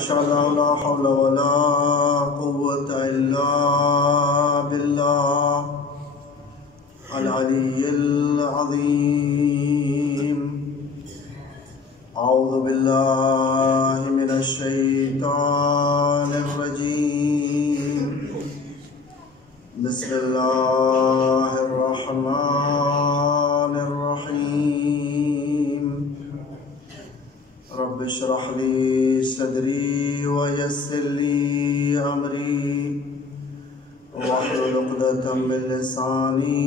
وأشهد أن لا حول ولا قوة إلا بالله العلي العظيم. أعوذ بالله من الشيطان الرجيم. بسم الله الرحمن الرحيم. رب اشرح لي صدري ويسر لي أمري واحلل عقدة من لساني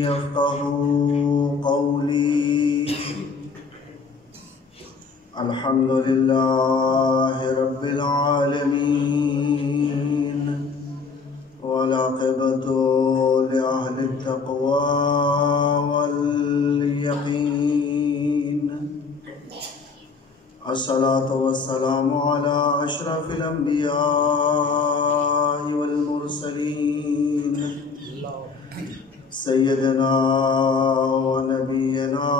يفقهوا قولي. الحمد لله رب العالمين والعاقبة لأهل التقوى واليقين. الصلاة والسلام على أشرف الأنبياء والمرسلين سيدنا ونبينا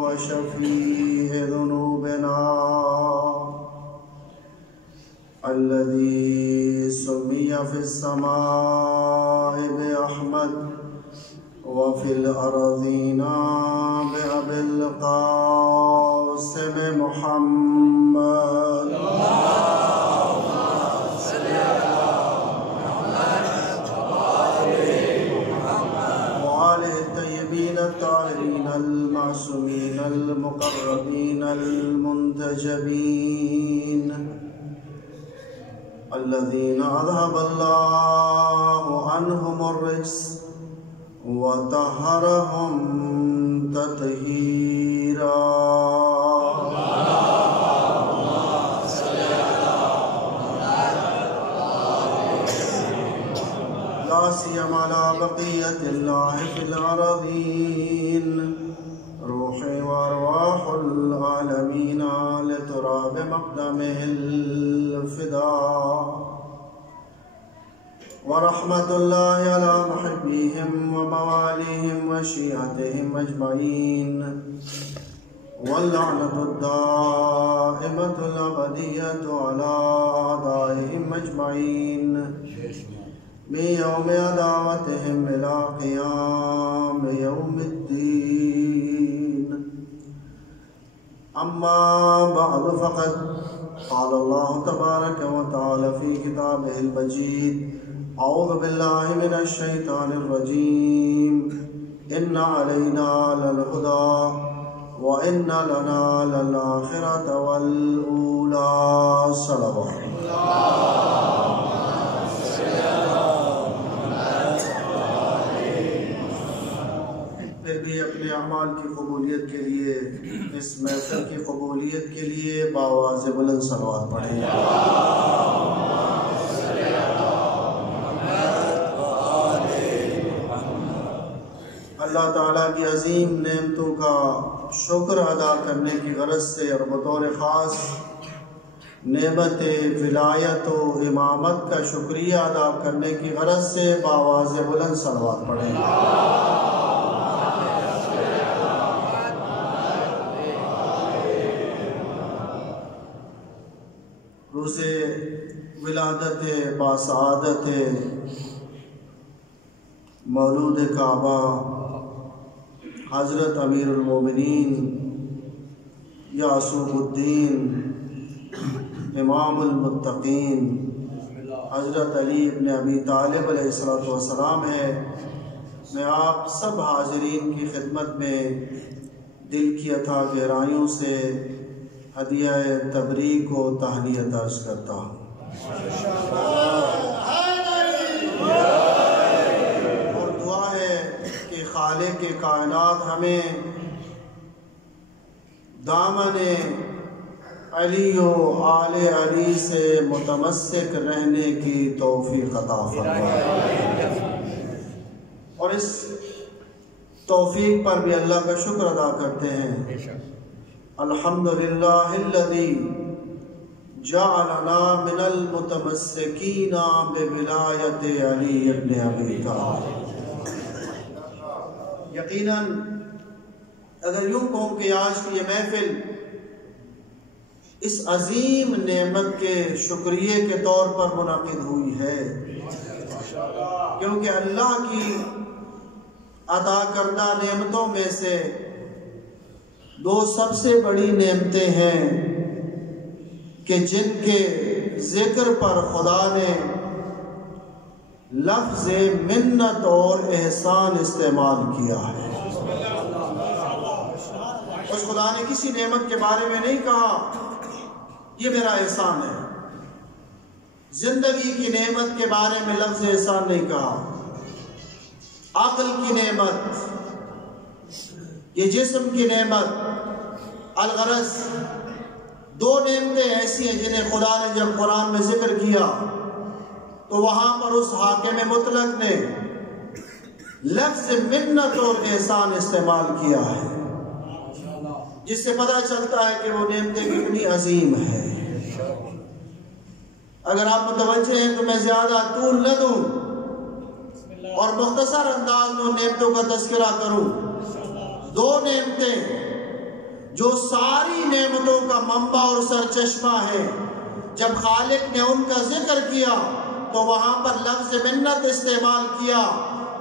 وشفيع ذنوبنا الذي سمي في السماء بأحمد وفي الأرضين بأبي القاسم محمد. وآله الطيبين الطاهرين المعصومين المقربين المنتجبين الذين أذهب الله عنهم الرجس وطهرهم تطهيرا. لا سيما على بقية الله في الأراضين روحي وأرواح العالمين لتراب مقدمه الفداء. ورحمة الله على محبيهم ومواليهم وشيعتهم أجمعين واللعنة الدائمة الأبدية على أعدائهم أجمعين من يوم عداوتهم إلى قيام يوم الدين. أما بعد فقد قال الله تبارك وتعالى في كتابه المجيد: أعوذ بالله من الشيطان الرجيم. إن علينا للهدى وإن لنا للآخرة والأولى. صلوات پھر بھی اپنے اعمال کی قبولیت کے لیے، اس محفل کی قبولیت کے لیے بآواز بلند صلوات پڑھیں. اللہ تعالیٰ کی عظیم نعمتوں کا شکر ادا کرنے کی غرض سے اور بطور خاص نعمت ولایت و امامت کا شکریہ ادا کرنے کی غرض سے بآواز بلند صلوات پڑھیں. روز ولادت باسعادت مولود کعبہ حضرت امیر المومنین یعصوب الدین امام المتقین حضرت علی ابن ابی طالب علیہ السلام ہے. میں آپ سب حاضرین کی خدمت میں دل کی اتھا گہرائیوں سے ہدیہ تبریک و تہنیت عرض کرتا ہوں. اور دعا ہے کہ خالق کائنات ہمیں دامن علی و آل علی سے متمسک رہنے کی توفیق عطا فرمائے. اور اس توفیق پر بھی اللہ کا شکر ادا کرتے ہیں. الحمدللہ الذی جعلنا من المتمسکین بولایت علی ابن ابی طالب. یقیناً اگر یوں کہوں کہ آج کی یہ محفل اس عظیم نعمت کے شکریہ کے طور پر منعقد ہوئی ہے، کیونکہ اللہ کی عطا کردہ نعمتوں میں سے دو سب سے بڑی نعمتیں ہیں کہ جن کے ذکر پر خدا نے لفظ منت اور احسان استعمال کیا ہے۔ اس خدا نے کسی نعمت کے بارے میں نہیں کہا یہ میرا احسان ہے، زندگی کی نعمت کے بارے میں لفظ احسان نہیں کہا، عقل کی نعمت، یہ جسم کی نعمت، الغرض دو نعمتیں ایسی ہیں جنہیں خدا نے جب قرآن میں ذکر کیا تو وہاں پر اس حاکم مطلق نے لفظ منت اور احسان استعمال کیا ہے، جس سے پتہ چلتا ہے کہ وہ نعمتیں کتنی عظیم ہیں۔ اگر آپ متوجہ ہیں تو میں زیادہ طول نہ دوں اور مختصر انداز میں نعمتوں کا تذکرہ کروں۔ دو نعمتیں جو ساری نعمتوں کا منبع اور سرچشمہ ہے، جب خالق نے ان کا ذکر کیا تو وہاں پر لفظ منت استعمال کیا،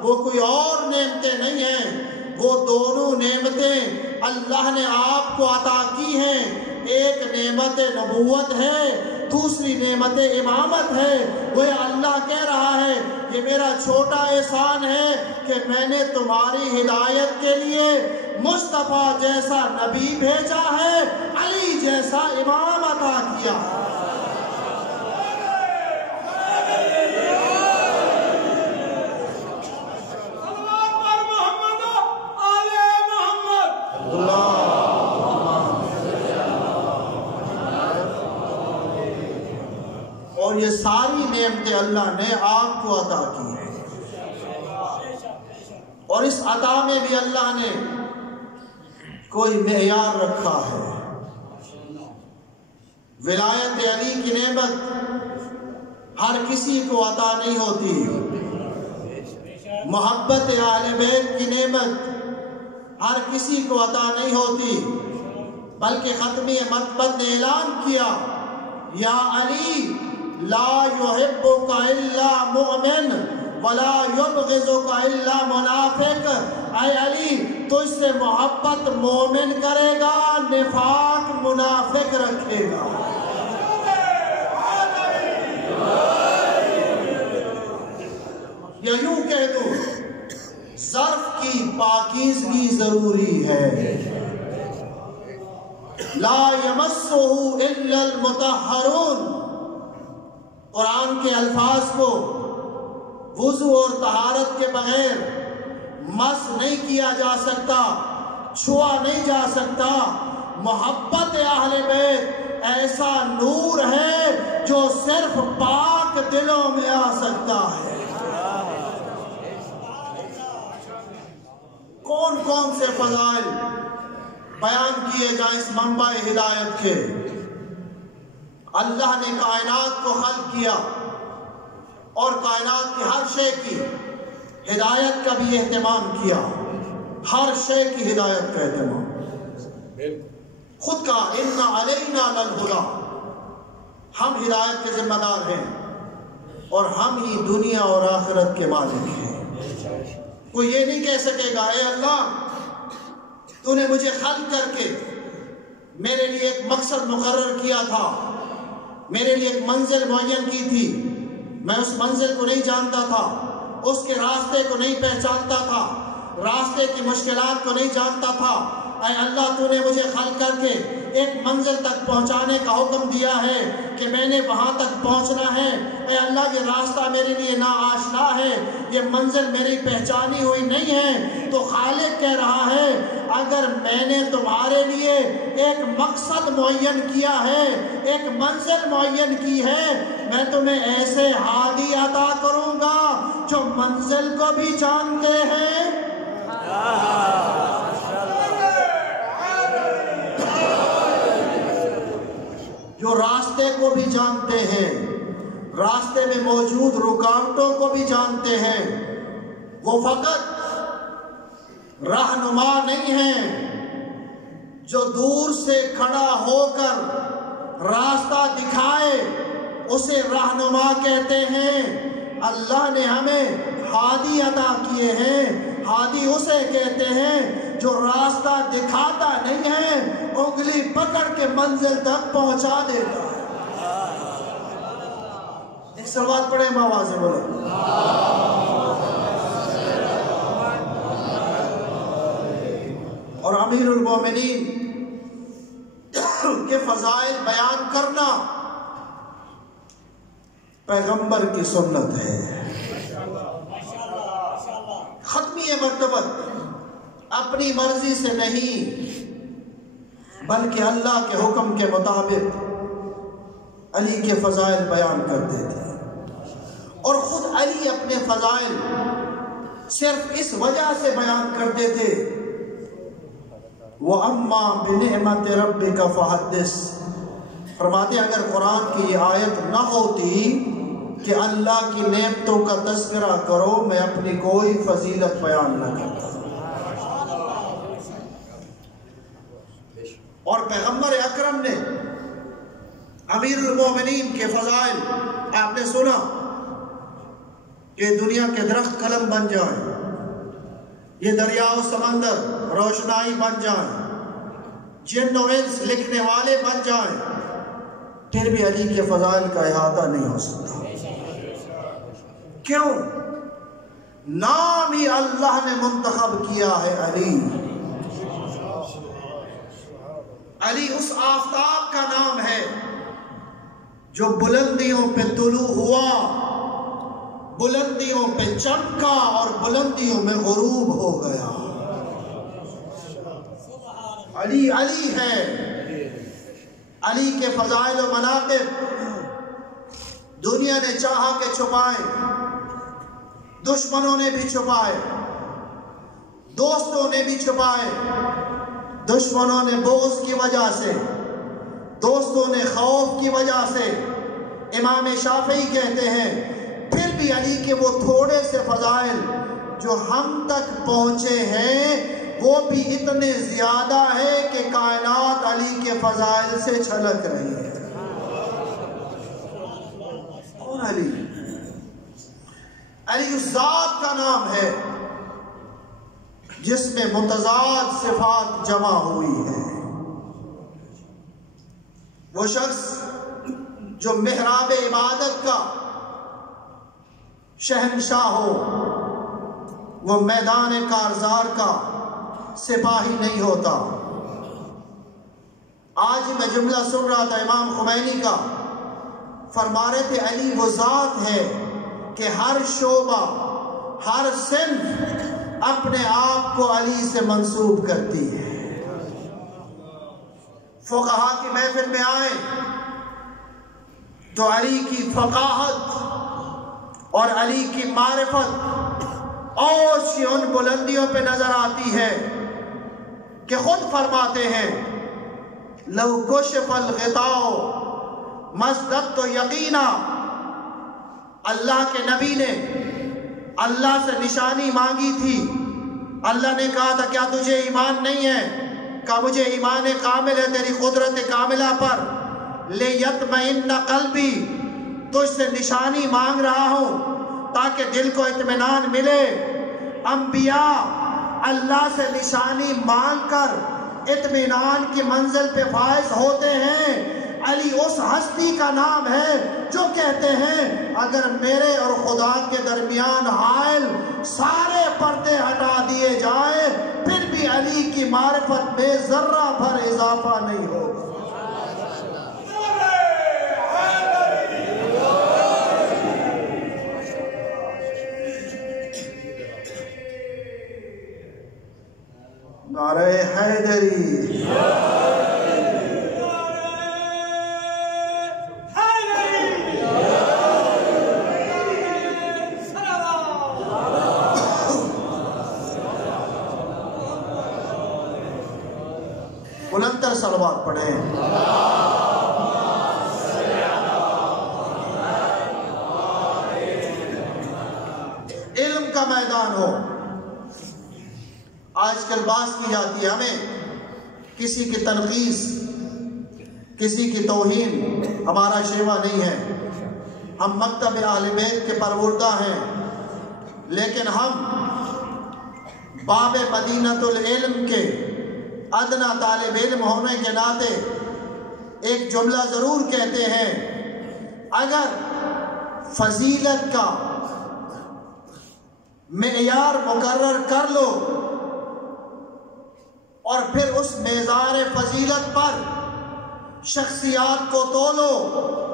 وہ کوئی اور نعمتیں نہیں ہیں، وہ دونوں نعمتیں اللہ نے آپ کو عطا کی ہیں۔ ایک نعمت نبوت ہے، دوسری نعمت امامت ہے۔ وہ اللہ کہہ رہا ہے یہ میرا چھوٹا احسان ہے کہ میں نے تمہاری ہدایت کے لیے مصطفیٰ جیسا نبی بھیجا ہے، علی جیسا امام عطا کیا۔ اور یہ ساری نعمتیں اللہ نے آپ کو عطا کی ہیں، اور اس عطا میں بھی اللہ نے کوئی معیار رکھا ہے۔ ولایت علی کی نعمت ہر کسی کو عطا نہیں ہوتی، محبت اہل بیت کی نعمت ہر کسی کو عطا نہیں ہوتی، بلکہ ختمی مطبت نے اعلان کیا یا علی لا يحبك الا مؤمن ولا يبغضك الا منافق۔ اے علی تجھ سے محبت مومن کرے گا، نفاق منافق رکھے گا۔ یا یوں کہہ دوں ظرف کی پاکیزگی ضروری ہے، لا يمسه الا المطہرون۔ قرآن کے الفاظ کو وضو اور طہارت کے بغیر مس نہیں کیا جا سکتا، چھوا نہیں جا سکتا۔ محبت اہل بیت ایسا نور ہے جو صرف پاک دلوں میں آ سکتا ہے۔ کون کون سے فضائل بیان کیے جائیں اس منبع ہدایت کے۔ اللہ نے کائنات کو خلق کیا اور کائنات کی ہر شے کی ہدایت کا بھی اہتمام کیا، ہر شے کی ہدایت کا اہتمام۔ خود کا ان علینا للہدی، ہم ہدایت کے ذمہ دار ہیں اور ہم ہی دنیا اور آخرت کے مالک ہیں۔ کوئی یہ نہیں کہہ سکے گا اے اللہ تو نے مجھے خلق کر کے میرے لیے ایک مقصد مقرر کیا تھا، میرے لیے ایک منزل معین کی تھی، میں اس منزل کو نہیں جانتا تھا، اس کے راستے کو نہیں پہچانتا تھا، راستے کی مشکلات کو نہیں جانتا تھا۔ اے اللہ تو نے مجھے خلق کر کے ایک منزل تک پہنچانے کا حکم دیا ہے کہ میں نے وہاں تک پہنچنا ہے۔ اے اللہ یہ راستہ میرے لیے ناآشنا ہے، یہ منزل میری پہچانی ہوئی نہیں ہے، تو خالق کہہ رہا ہے اگر میں نے تمہارے لیے ایک مقصد معین کیا ہے، ایک منزل معین کی ہے، میں تمہیں ایسے ہادی عطا کروں گا جو منزل کو بھی جانتے ہیں، جو راستے کو بھی جانتے ہیں، راستے میں موجود رکاوٹوں کو بھی جانتے ہیں۔ وہ فقط رہنما نہیں ہیں جو دور سے کھڑا ہو کر راستہ دکھائے اسے رہنما کہتے ہیں۔ اللہ نے ہمیں ہادی عطا کیے ہیں۔ ہادی اسے کہتے ہیں جو راستہ دکھاتا نہیں ہے، انگلی پکڑ کے منزل تک پہنچا دیتا ہے۔ ایک صلوات پڑھیں ماں سے بولو۔ اور امیر المومنین کے فضائل بیان کرنا پیغمبر کی سنت ہے۔ ختمی مرتبہ اپنی مرضی سے نہیں بلکہ اللہ کے حکم کے مطابق علی کے فضائل بیان کرتے تھے، اور خود علی اپنے فضائل صرف اس وجہ سے بیان کرتے تھے، وَأَمَّا بِنِعْمَةِ رَبِّكَ فَحَدِّثْ، فرماتے اگر قرآن کی یہ آیت نہ ہوتی کہ اللہ کی نعمتوں کا تذکرہ کرو، میں اپنی کوئی فضیلت بیان نہ کرتا۔ اور پیغمبر اکرم نے امیر المومنین کے فضائل آپ نے سنا کہ دنیا کے درخت قلم بن جائیں، یہ دریا و سمندر روشنائی بن جائیں، جن و انس لکھنے والے بن جائیں، پھر بھی علی کے فضائل کا احاطہ نہیں ہو سکتا۔ کیوں؟ نام ہی اللہ نے منتخب کیا ہے علی۔ علی اس آفتاب کا نام ہے جو بلندیوں پہ طلوع ہوا، بلندیوں پہ چمکا اور بلندیوں میں غروب ہو گیا۔ علی علی ہے۔ علی کے فضائل و مناقب دنیا نے چاہا کہ چھپائے، دشمنوں نے بھی چھپائے، دوستوں نے بھی چھپائے۔ دشمنوں نے بغض کی وجہ سے، دوستوں نے خوف کی وجہ سے۔ امام شافعی کہتے ہیں پھر بھی علی کے وہ تھوڑے سے فضائل جو ہم تک پہنچے ہیں وہ بھی اتنے زیادہ ہے کہ کائنات علی کے فضائل سے چھلک رہی ہے۔ کون علی؟ علی اس ذات کا نام ہے جس میں متضاد صفات جمع ہوئی ہے۔ وہ شخص جو محراب عبادت کا شہنشاہ ہو، وہ میدان کارزار کا سپاہی نہیں ہوتا۔ آج میں جملہ سن رہا تھا امام خمینی کا، فرما رہے تھے علی وہ ذات ہے کہ ہر شعبہ، ہر صنف اپنے آپ کو علی سے منسوب کرتی ہے۔ فقہا کی محفل میں آئے تو علی کی فقاہت اور علی کی معرفت اور سی ان بلندیوں پہ نظر آتی ہے کہ خود فرماتے ہیں لو کشف الغطاء مزددت یقینا۔ اللہ کے نبی نے اللہ سے نشانی مانگی تھی۔ اللہ نے کہا تھا کیا تجھے ایمان نہیں ہے؟ کہا مجھے ایمان کامل ہے تیری قدرت کاملہ پر۔ لیطمئن قلبی، تجھ سے نشانی مانگ رہا ہوں تاکہ دل کو اطمینان ملے۔ انبیاء اللہ سے نشانی مانگ کر اطمینان کی منزل پہ فائز ہوتے ہیں۔ علی اس ہستی کا نام ہے جو کہتے ہیں اگر میرے اور خدا کے درمیان حائل سارے پردے ہٹا دیے جائیں پھر بھی علی کی معرفت میں ذرہ بھر اضافہ نہیں ہوگا۔ نعرہ حیدری، بلندر صلوات پڑھیں۔ علم کا میدان ہو۔ آج کل بات کی جاتی ہے ہمیں کسی کی تنقیص کسی کی توہین ہمارا شیوا نہیں ہے. ہم مکتب اہل بیت کے پروردہ ہیں، لیکن ہم باب مدینۃ العلم کے ادنا طالب علم ہونے کے ناطے ایک جملہ ضرور کہتے ہیں، اگر فضیلت کا معیار مقرر کر لو اور پھر اس معیار فضیلت پر شخصیات کو تولو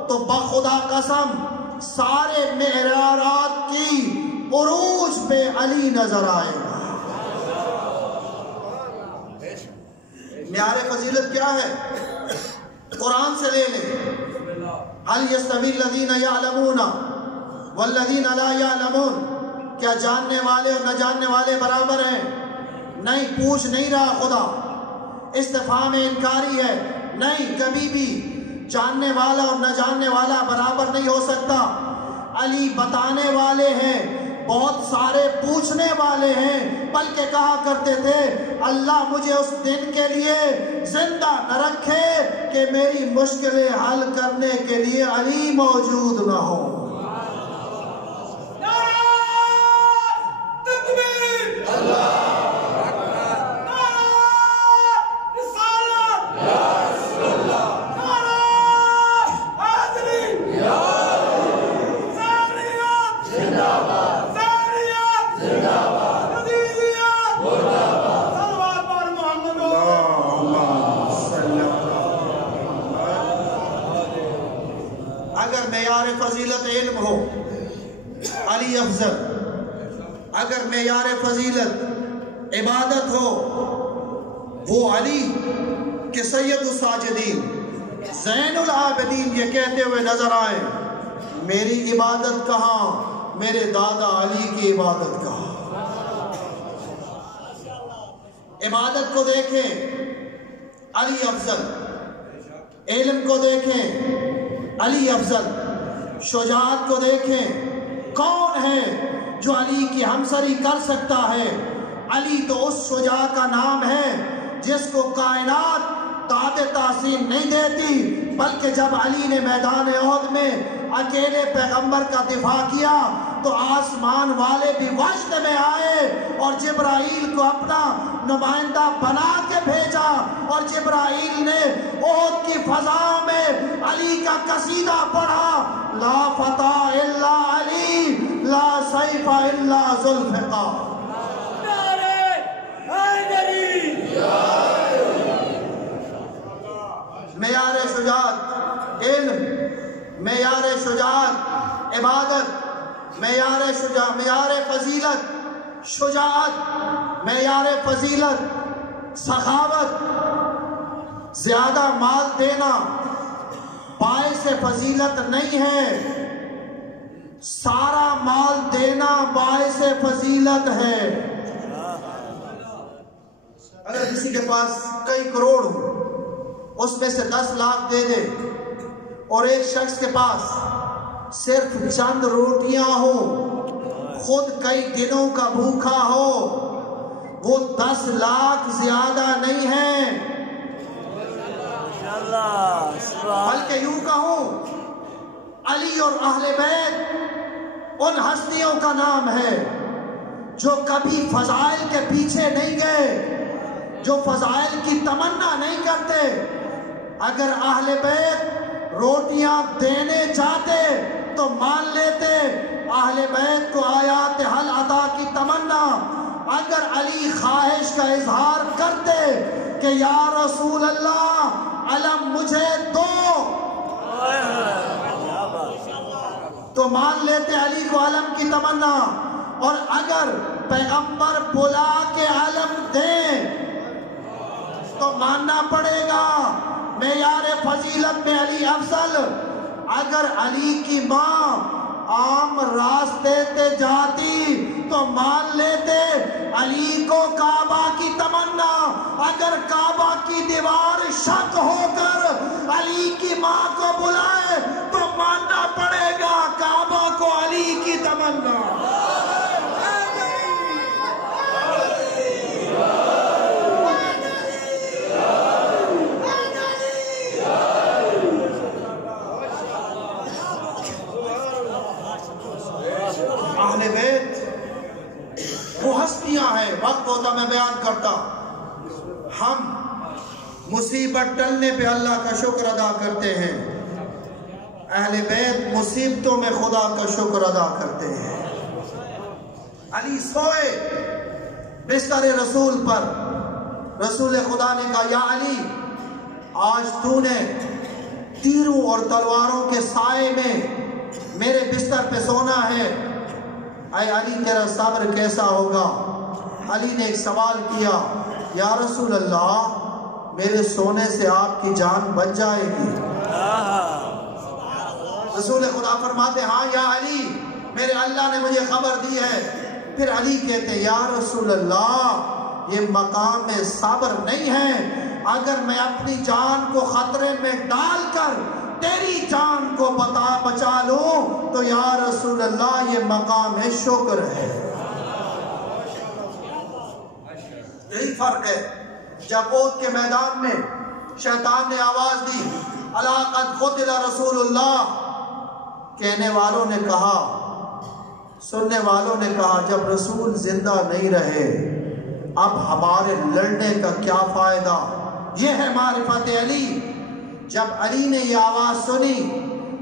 تو بخدا قسم سارے معیارات کی عروج پہ علی نظر آئے گا. معیار فضیلت کیا ہے؟ قرآن سے لے لیں. هل يستوي الذين يعلمون والذين لا يعلمون؟ کیا جاننے والے اور نہ جاننے والے برابر ہیں؟ نہیں. پوچھ نہیں رہا خدا، استفہام انکاری ہے. نہیں، کبھی بھی جاننے والا اور نہ جاننے والا برابر نہیں ہو سکتا. علی بتانے والے ہیں، بہت سارے پوچھنے والے ہیں، بلکہ کہا کرتے تھے اللہ مجھے اس دن کے لیے زندہ نہ رکھے کہ میری مشکلیں حل کرنے کے لیے علی موجود نہ ہو. اگر معیار فضیلت علم ہو، علی افضل. اگر معیار فضیلت عبادت ہو، وہ علی کہ سید الساجدین زین العابدین یہ کہتے ہوئے نظر آئے میری عبادت کہاں، میرے دادا علی کی عبادت کہاں. عبادت کو دیکھیں علی افضل، علم کو دیکھیں علی افضل، شجاعت کو دیکھیں کون ہے جو علی کی ہمسری کر سکتا ہے. علی تو اس شجاع کا نام ہے جس کو کائنات داد تحسین نہیں دیتی، بلکہ جب علی نے میدان احد میں اکیلے پیغمبر کا دفاع کیا تو آسمان والے بھی وجد میں آئے اور جبرائیل کو اپنا نمائندہ بنا کے بھیجا، اور جبرائیل نے احد کی فضاؤں میں علی کا قصیدہ پڑھا، لا فتح الا علی لا سیف الا ذوالفقار. معیار شجاعت علم، معیار شجاعت عبادت، معیار فضیلت شجاعت، معیار فضیلت سخاوت. زیادہ مال دینا باعث فضیلت نہیں ہے، سارا مال دینا باعث فضیلت ہے. اگر کسی کے پاس کئی کروڑ ہو، اس میں سے 10 لاکھ دے دے، اور ایک شخص کے پاس صرف چند روٹیاں ہو، خود کئی دنوں کا بھوکا ہو، وہ 10 لاکھ زیادہ نہیں ہے. بلکہ یوں کہوں علی اور اہل بیت ان ہستیوں کا نام ہے جو کبھی فضائل کے پیچھے نہیں گئے، جو فضائل کی تمنا نہیں کرتے. اگر اہل بیت روٹیاں دینے چاہتے تو مان لیتے اہل بیت کو آیات حل عطا کی تمنا. اگر علی خواہش کا اظہار کرتے کہ یا رسول اللہ علم مجھے دو تو مان لیتے علی کو علم کی تمنا. اور اگر پیغمبر بلا کے علم دیں تو ماننا پڑے گا معیار فضیلت میں علی افضل. اگر علی کی ماں عام راستے تے جاتی تو مان لیتے علی کو کعبہ کی تمنا. اگر کعبہ کی دیوار شک ہو کر علی کی ماں کو بلائے تو ماننا پڑے گا کعبہ کو علی کی تمنا. ہم مصیبت ٹلنے پہ اللہ کا شکر ادا کرتے ہیں، اہل بیت مصیبتوں میں خدا کا شکر ادا کرتے ہیں۔ علی سوئے بستر رسول پر، رسول خدا نے کہا یا علی آج تو نے تیروں اور تلواروں کے سائے میں میرے بستر پہ سونا ہے، اے علی تیرا صبر کیسا ہوگا؟ علی نے ایک سوال کیا، یا رسول اللہ میرے سونے سے آپ کی جان بچ جائے گی؟ رسول خدا فرماتے ہاں یا علی میرے اللہ نے مجھے خبر دی ہے۔ پھر علی کہتے یا رسول اللہ یہ مقام صبر نہیں ہے، اگر میں اپنی جان کو خطرے میں ڈال کر تیری جان کو بچا لوں تو یا رسول اللہ یہ مقام شکر ہے۔ یہی فرق ہے، جب احد کے میدان میں شیطان نے آواز دی الا قد قتل رسول اللہ، کہنے والوں نے کہا، سننے والوں نے کہا جب رسول زندہ نہیں رہے اب ہمارے لڑنے کا کیا فائدہ؟ یہ ہے معرفت علی۔ جب علی نے یہ آواز سنی،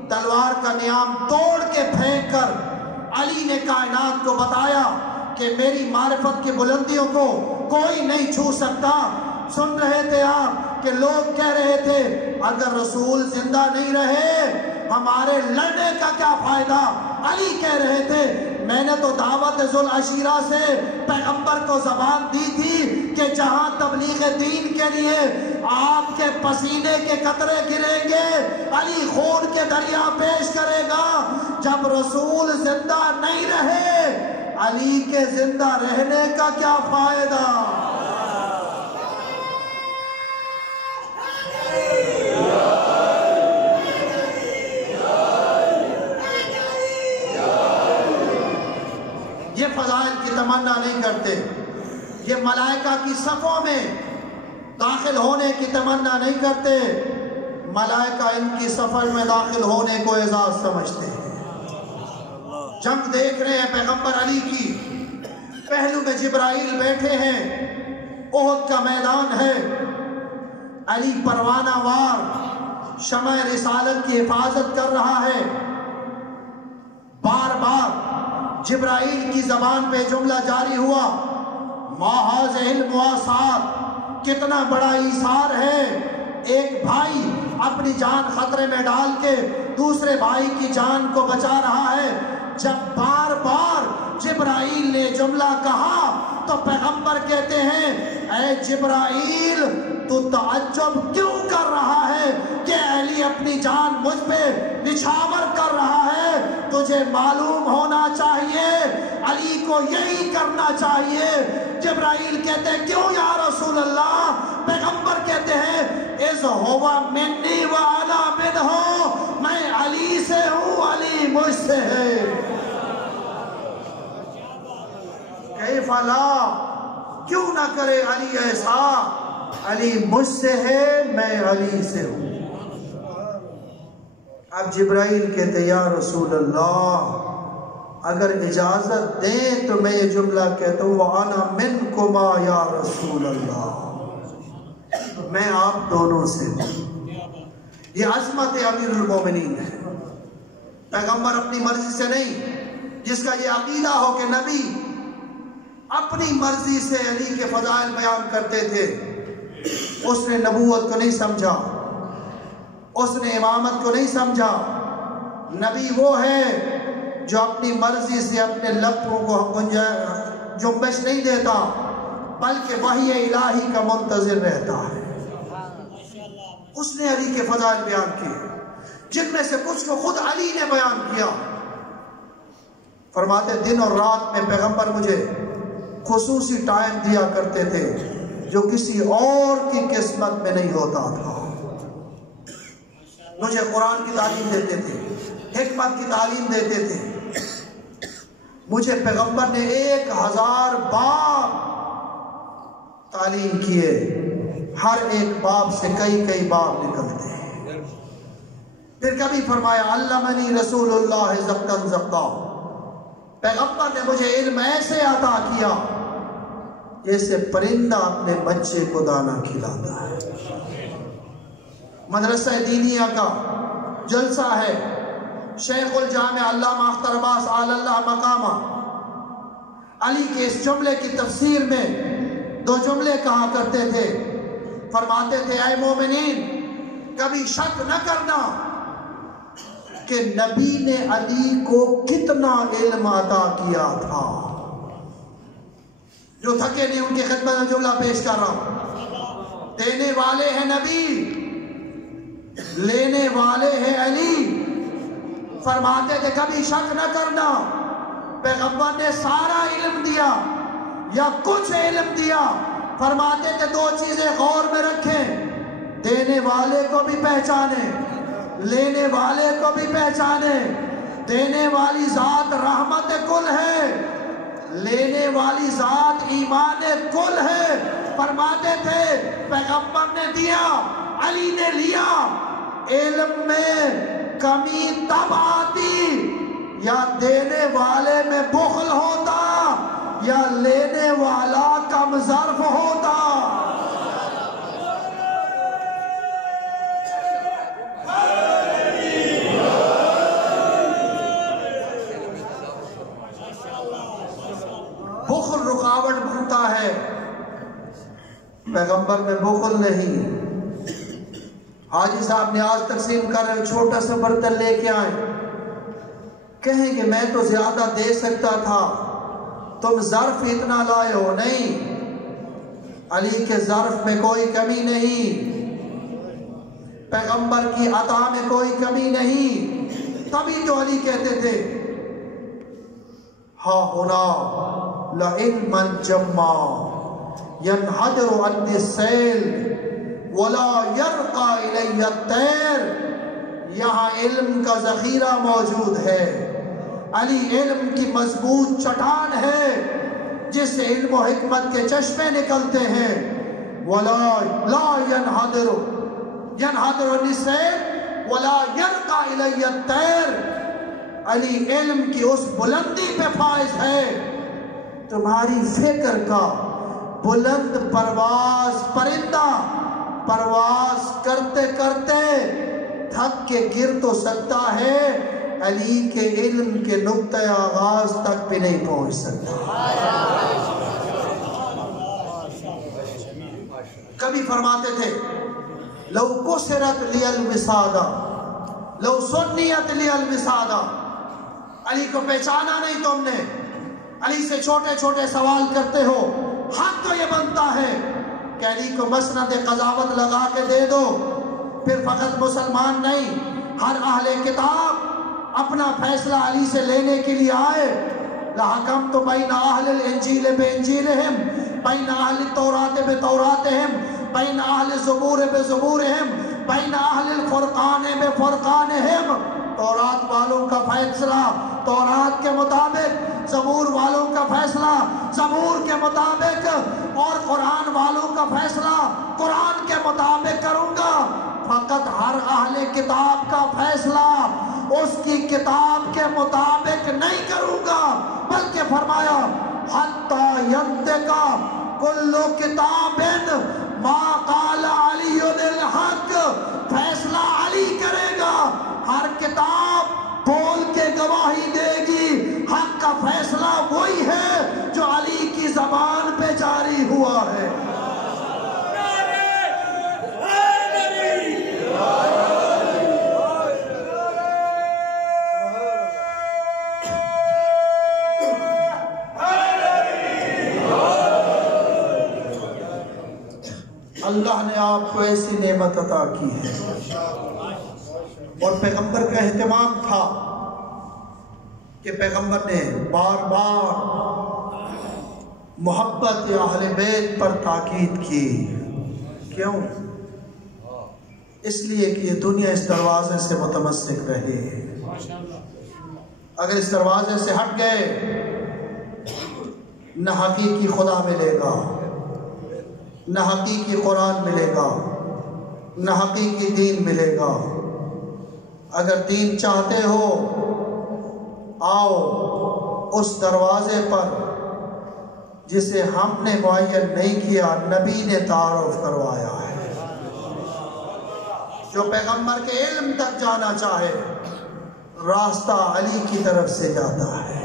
تلوار کا نیام توڑ کے پھینک کر علی نے کائنات کو بتایا کہ میری معرفت کی بلندیوں کو کوئی نہیں چھو سکتا۔ سن رہے تھے آپ کہ لوگ کہہ رہے تھے اگر رسول زندہ نہیں رہے ہمارے لڑنے کا کیا فائدہ؟ علی کہہ رہے تھے میں نے تو دعوت ذوالعشیرہ سے پیغمبر کو زبان دی تھی کہ جہاں تبلیغ دین کے لیے آپ کے پسینے کے قطرے گریں گے علی خون کے دریا پیش کرے گا۔ جب رسول زندہ نہیں رہے علی کے زندہ رہنے کا کیا فائدہ؟ یہ فضائل کی تمنا نہیں کرتے، یہ ملائکہ کی صفوں میں داخل ہونے کی تمنا نہیں کرتے، ملائکہ ان کی سفر میں داخل ہونے کو اعزاز سمجھتے ہیں۔ جنگ دیکھ رہے ہیں پیغمبر علی کی، پہلو میں جبرائیل بیٹھے ہیں، احد کا میدان ہے، علی پروانہ وار شمع رسالت کی حفاظت کر رہا ہے۔ بار بار جبرائیل کی زبان پہ جملہ جاری ہوا ما ھذہ المواساۃ، کتنا بڑا ایثار ہے، ایک بھائی اپنی جان خطرے میں ڈال کے دوسرے بھائی کی جان کو بچا رہا ہے۔ جب بار بار جبرائیل نے جملہ کہا تو پیغمبر کہتے ہیں اے جبرائیل تو تعجب کیوں کر رہا ہے کہ علی اپنی جان مجھ پہ نچھاور کر رہا ہے؟ تجھے معلوم ہونا چاہیے علی کو یہی کرنا چاہیے۔ جبرائیل کہتے ہیں کیوں یا رسول اللہ؟ پیغمبر کہتے ہیں اذ ہوا منی وانا منہ، میں علی سے ہوں علی مجھ سے ہے۔ کیف لا، کیوں نہ کرے علی ایسا، علی مجھ سے ہے میں علی سے ہوں۔ اب جبرائیل کہتے یا رسول اللہ اگر اجازت دیں تو میں یہ جملہ کہتا ہوں وَأَنَا مِنْكُمَا یا رسول اللہ، میں آپ دونوں سے ہوں۔ یہ عظمت امیر المومنین ہے، پیغمبر اپنی مرضی سے نہیں، جس کا یہ عقیدہ ہو کہ نبی اپنی مرضی سے علی کے فضائل بیان کرتے تھے، اس نے نبوت کو نہیں سمجھا، اس نے امامت کو نہیں سمجھا۔ نبی وہ ہے جو اپنی مرضی سے اپنے لبوں کو جنبش نہیں دیتا بلکہ وحی الہی کا منتظر رہتا ہے۔ اس نے علی کے فضائل بیان کیے، جن میں سے کچھ کو خود علی نے بیان کیا۔ فرماتے دن اور رات میں پیغمبر مجھے خصوصی ٹائم دیا کرتے تھے جو کسی اور کی قسمت میں نہیں ہوتا تھا۔ مجھے قرآن کی تعلیم دیتے تھے، حکمت کی تعلیم دیتے تھے۔ مجھے پیغمبر نے 1000 باب تعلیم کیے، ہر ایک باب سے کئی کئی باب نکلتے ہیں۔ پھر کبھی فرمایا علمنی رسول اللہ زقاً زقا، پیغمبر نے مجھے علم ایسے عطا کیا جیسے پرندہ اپنے بچے کو دانا کھلاتا ہے۔ مدرسہ دینیہ کا جلسہ ہے، شیخ الجامع علامہ اختر عباس آل اللہ مقامہ علی کے اس جملے کی تفسیر میں 2 جملے کہا کرتے تھے۔ فرماتے تھے اے مومنین، کبھی شک نہ کرنا کہ نبی نے علی کو کتنا علم عطا کیا تھا۔ جو تھکے نہیں ان کی خدمت میں جملہ پیش کر رہا ہوں۔ دینے والے ہیں نبی، لینے والے ہیں علی۔ فرماتے تھے کبھی شک نہ کرنا، پیغمبر نے سارا علم دیا یا کچھ علم دیا۔ فرماتے تھے 2 چیزیں غور میں رکھیں، دینے والے کو بھی پہچانے، لینے والے کو بھی پہچانے۔ دینے والی ذات رحمت کل ہے، لینے والی ذات ایمان کل ہے۔ فرماتے تھے پیغمبر نے دیا، علی نے لیا۔ علم میں کمی تب آتی یا دینے والے میں بخل ہوتا یا لینے والا کم ظرف ہوتا۔ بخل رکاوٹ بنتا ہے، پیغمبر میں بخل نہیں۔ حاجی صاحب نیاز تقسیم کر رہے، چھوٹا سا برتن لے کے آئیں، کہیں کہ میں تو زیادہ دے سکتا تھا، تم ظرف اتنا لائے ہو۔ نہیں، علی کے ظرف میں کوئی کمی نہیں، پیغمبر کی عطا میں کوئی کمی نہیں۔ تبھی تو علی کہتے تھے ہا ہونا لعلما جما ينحدر عني السيل ولا يرقى الي الطير۔ یہاں علم کا ذخیرہ موجود ہے، علی علم کی مضبوط چٹان ہے جس سے علم و حکمت کے چشمے نکلتے ہیں۔ ولا لا ينحدر عني السيل ولا يرقى الي الطير۔ علی علم کی اس بلندی پہ فائز ہے، تمہاری فکر کا بلند پرواز پرندہ پرواز کرتے کرتے تھک کے گر تو سکتا ہے، علی کے علم کے نقطۂ آغاز تک بھی نہیں پہنچ سکتا۔ کبھی فرماتے تھے لو کسرت لی الوسادہ لو سنیت لی الوسادہ۔ علی کو پہچانا نہیں تم نے، علی سے چھوٹے چھوٹے سوال کرتے ہو، حق تو یہ بنتا ہے کہ علی کو مسند قضاوت لگا کے دے دو۔ پھر فقط مسلمان نہیں، ہر اہل کتاب اپنا فیصلہ علی سے لینے کے لیے آئے۔ لَحَكَمْتُ بَيْنَ أَهْلِ الْإِنْجِيلِ بِإِنْجِيلِهِمْ بَيْنَ أَهْلِ التَّوْرَاةِ بِتَوْرَاتِهِمْ بَيْنَ أَهْلِ الزُّبُورِ بِزُبُورِهِمْ بَيْنَ أَهْلِ الْفُرْقَانِ بِفُرْقَانِهِمْ۔ تورات والوں کا فیصلہ تورات کے مطابق، زبور والوں کا فیصلہ زبور کے مطابق، اور قرآن والوں کا فیصلہ قرآن کے مطابق کروں گا۔ فقط ہر اہل کتاب کا فیصلہ اس کی کتاب کے مطابق نہیں کروں گا، بلکہ فرمایا حتی ینطق کل کتاب ما قال علی الحق۔ فیصلہ علی کرے گا، ہر کتاب بول کے گواہی دے گی، حق کا فیصلہ وہی ہے جو علی کی زبان پہ جاری ہوا ہے۔ اللہ نے آپ کو ایسی نعمت عطا کی ہے، اور پیغمبر کا اہتمام تھا کہ پیغمبر نے بار بار محبت اہل بیت پر تاکید کی۔ کیوں؟ اس لیے کہ یہ دنیا اس دروازے سے متمسک رہے، اگر اس دروازے سے ہٹ گئے نہ حقیقی خدا ملے گا، نہ حقیقی قرآن ملے گا، نہ حقیقی دین ملے گا۔ اگر دین چاہتے ہو آؤ اس دروازے پر جسے ہم نے معین نہیں کیا، نبی نے تعارف کروایا ہے۔ جو پیغمبر کے علم تک جانا چاہے راستہ علی کی طرف سے جاتا ہے۔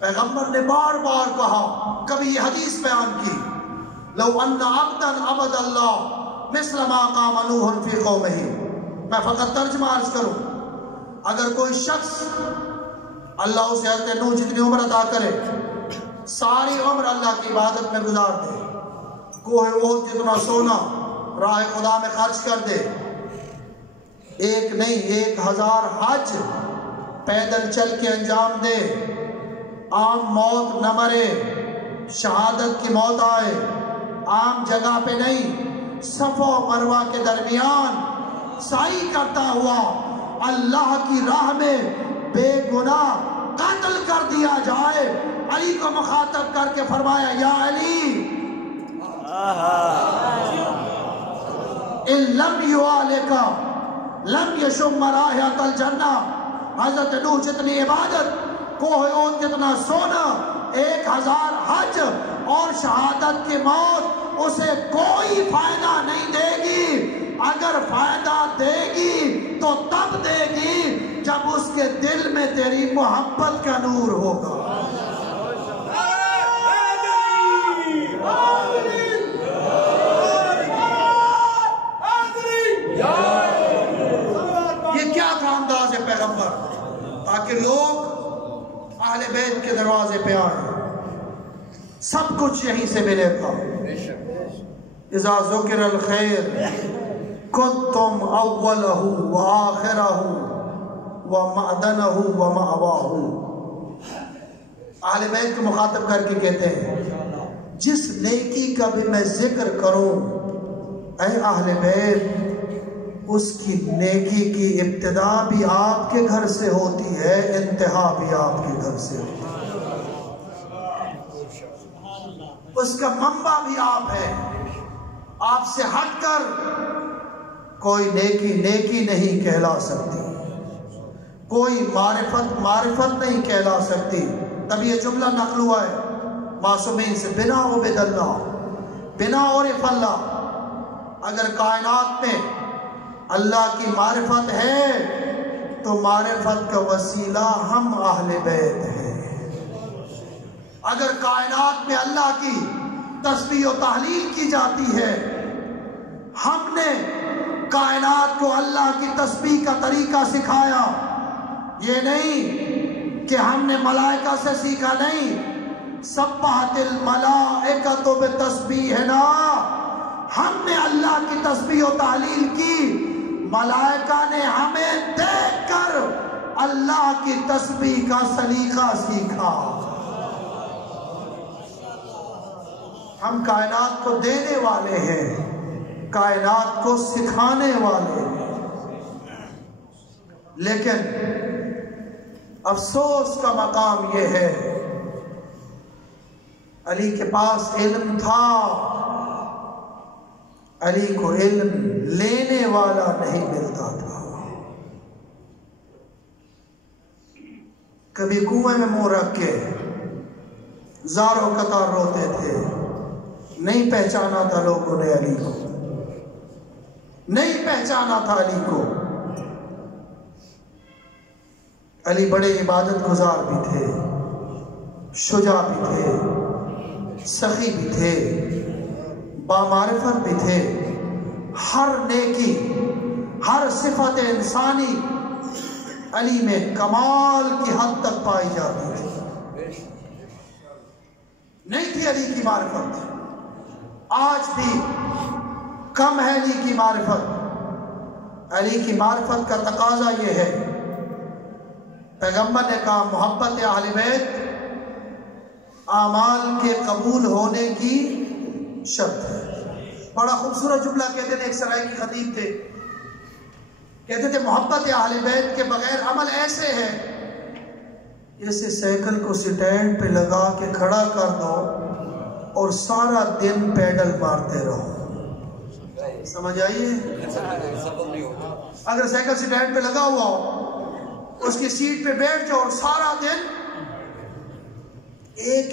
پیغمبر نے بار بار کہا، کبھی یہ حدیث بیان کی، لو ان عبدا عبد اللہ مثل ما قام نوح فی قومہ۔ میں فقط ترجمہ عرض کروں، اگر کوئی شخص اللہ اسے حضرت نوح جتنی عمر عطا کرے، ساری عمر اللہ کی عبادت میں گزار دے، کوہ احد جتنا سونا راہ خدا میں خرچ کر دے، ایک نہیں 1000 حج پیدل چل کے انجام دے، عام موت نہ مرے، شہادت کی موت آئے، عام جگہ پہ نہیں، صفا و مروہ کے درمیان سعی کرتا ہوا اللہ کی راہ میں بے گناہ قتل کر دیا جائے، علی کو مخاطب کر کے فرمایا، یا علی ان لم یعالک لم یشم رائحۃ الجنہ۔ حضرت نوح جتنی عبادت، کوہ احد جتنا سونا، 1000 حج اور شہادت کی موت اسے کوئی فائدہ نہیں دے گی۔ اگر فائدہ دے گی تو تب دے گی جب اس کے دل میں تیری محبت کا نور ہوگا۔ یہ کیا تھا انداز پیغمبر، تاکہ لوگ اہل بیت کے دروازے پہ آئیں، سب کچھ یہیں سے ملے گا۔ اذا ذکر الخیر کنتم اولہ وآخرہ ومعدنہ ومأواہ۔ اہل بیت کو مخاطب کر کے کہتے ہیں، جس نیکی کا بھی میں ذکر کروں اے اہل بیت، اس کی نیکی کی ابتدا بھی آپ کے گھر سے ہوتی ہے، انتہا بھی آپ کے گھر سے ہوتی ہے، اس کا منبع بھی آپ ہے۔ آپ سے ہٹ کر کوئی نیکی نیکی نہیں کہلا سکتی، کوئی معرفت نہیں کہلا سکتی۔ تب یہ جملہ نقل ہوا ہے معصومین سے، بنا عبد اللہ، بنا عرف اللہ۔ اگر کائنات میں اللہ کی معرفت ہے تو معرفت کا وسیلہ ہم اہل بیت ہیں۔ اگر کائنات میں اللہ کی تسبیح و تحلیل کی جاتی ہے، ہم نے کائنات کو اللہ کی تسبیح کا طریقہ سکھایا، یہ نہیں کہ ہم نے ملائکہ سے سیکھا، نہیں، سبحت الملائکۃ بتسبیحنا، ہم نے اللہ کی تسبیح و تحلیل کی، ملائکہ نے ہمیں دیکھ کر اللہ کی تسبیح کا سلیقہ سیکھا۔ ہم کائنات کو دینے والے ہیں، کائنات کو سکھانے والے ہیں، لیکن افسوس کا مقام یہ ہے، علی کے پاس علم تھا، علی کو علم لینے والا نہیں ملتا تھا۔ کبھی کنویں میں منہ رکھ کے زاروں قطار روتے تھے، نہیں پہچانا تھا لوگوں نے علی کو، نہیں پہچانا تھا علی کو۔ علی بڑے عبادت گزار بھی تھے، شجاع بھی تھے، سخی بھی تھے، بامعرفت بھی تھے، ہر نیکی، ہر صفت انسانی علی میں کمال کی حد تک پائی جاتی تھی۔ نہیں تھی علی کی معرفت، آج بھی کم ہے علی کی معرفت۔ علی کی معرفت کا تقاضا یہ ہے، پیغمبر نے کہا محبت اہل بیت اعمال کے قبول ہونے کی شرط ہے۔ بڑا خوبصورت جملہ کہتے تھے، ایک سرائیکی خطیب تھے، کہتے تھے محبت اہل بیت کے بغیر عمل ایسے ہے جیسے سائیکل کو سٹینڈ پہ لگا کے کھڑا کر دو اور سارا دن پیڈل مارتے رہو۔ سمجھ آئیے؟ اگر سائیکل سٹینڈ پہ لگا ہوا ہو، اس کی سیٹ پہ بیٹھ جاؤ اور سارا دن 1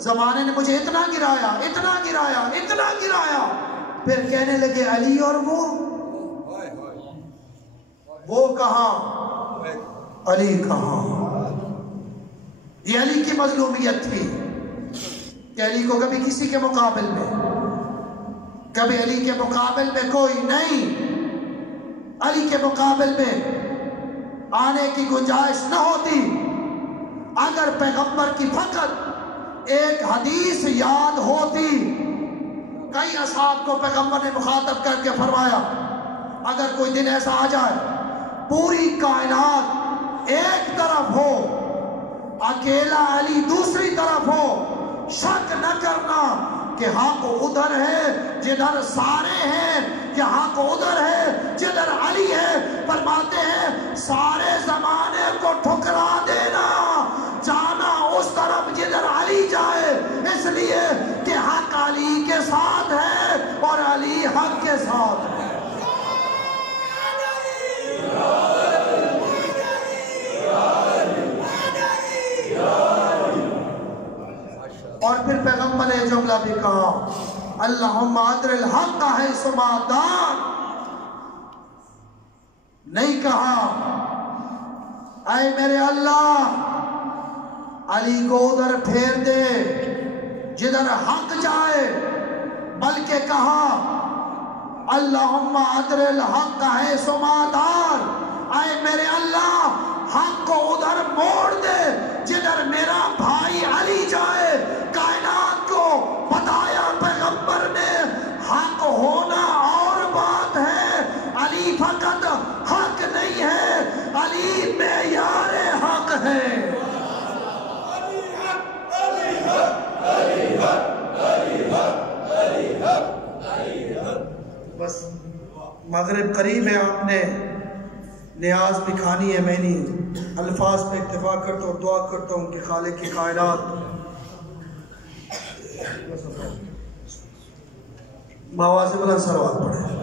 زمانے نے مجھے اتنا گرایا، اتنا گرایا، اتنا گرایا. پھر کہنے لگے علی اور وہ کہاں، علی کہاں. یہ علی کی مظلومیت تھی کہ علی کو کبھی کسی کے مقابل میں، کبھی علی کے مقابل میں کوئی نہیں، علی کے مقابل میں آنے کی گنجائش نہ ہوتی. اگر پیغمبر کی فقط ایک حدیث یاد ہوتی. کئی اصحاب کو پیغمبر نے مخاطب کر کے فرمایا اگر کوئی دن ایسا آ جائے پوری کائنات ایک طرف ہو، اکیلا علی دوسری طرف ہو، شک نہ کرنا کہ حق ادھر ہے جدھر سارے ہیں، کہ حق ادھر ہے جدھر علی ہے. فرماتے ہیں سارے زمانے کو ٹھکرا دینا، جانا اس طرف جدھر علی جائے، اس لیے کہ حق علی کے ساتھ ہے اور علی حق کے ساتھ ہے. اور پھر پیغمبر نے جملہ بھی کہا اللہم ادر الحق حیث ما دار. نہیں کہا اے میرے اللہ علی کو ادھر پھیر دے جدھر حق جائے، بلکہ کہا اللہم ادر الحق حیث ما دار، اے میرے اللہ حق کو ادھر موڑ دے جدھر میرا بھائی علی جائے. کائنات کو بتایا پیغمبر نے حق ہونا اور بات ہے، علی فقط حق نہیں ہے، علی معیار حق ہے. بس مغرب قریب ہے، آپ نے نیاز بھی کھانی ہے. میں نہیں الفاظ پہ اکتفا کرتا ہوں، دعا کرتا ہوں کہ خالق کی کائنات باواز بلند صلوات پڑھے.